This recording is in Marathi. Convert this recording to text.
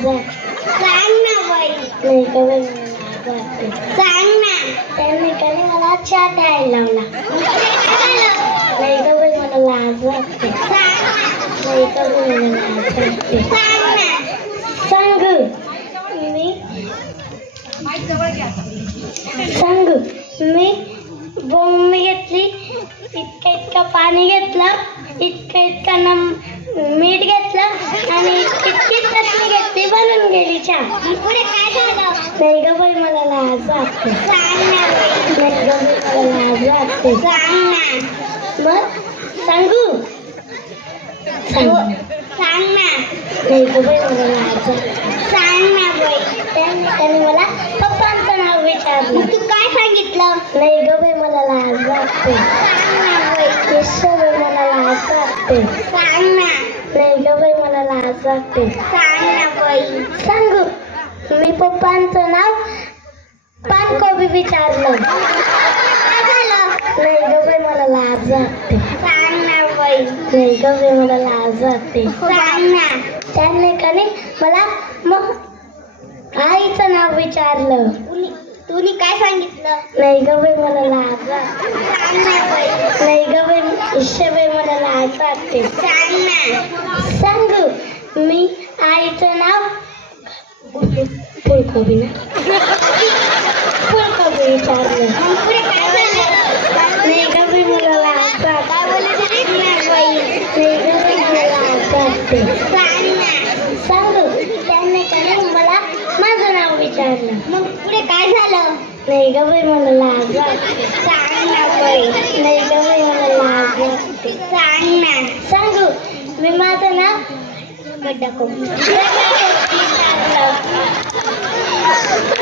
सांग ना त्याने कधी मला छाट आहे लावला नाही तर मला लाज नाही तर मला लाज सांग मी सांग मी बोंब घेतली इतका इतका पाणी घेतलं पुढे काय झालं नाही ग बाई मला लाज वाटते. नाही ग बाई मला लाज वाटते. मग सांगू? सांग. सांग ना नाही ग बाई मला लाज सांग ना बाई. त्यांनी मला पप्पांचं नाव विचारलं. तू काय सांगितलं? नाही ग बाई मला लाज वाटते. ईश्वर बाई. मला लाज वाटते. सांग ना नाही ग बाई मला लाज वाटते सांग मी पप्पांचं नाव पानकोबी विचारलं. नाही ग बाई मला लाज वाटते. सांग ना बाई नाही ग बाई मला लाज वाटते. सांग ना त्याने कधी मला मग आईचं नाव विचारलं. तुम्ही काय सांगितलं? नाही ग बाई मला लाज नाही ग बाई ईश्वर बाई मला लाज वाटते. सांग ना. सांगू मी आईचं नाव? फुलकोबी ना? फुलकोबी विचारलं. नाही ग बाई मला लाज सांगू त्यांनी त्याने मला माझं नाव विचारलं. मग पुढे काय झालं नाही ग बाई मला सांग ना बाई नाही ग बाई मला लाज सांग ना सांगू मी माझं नाव Magdakong.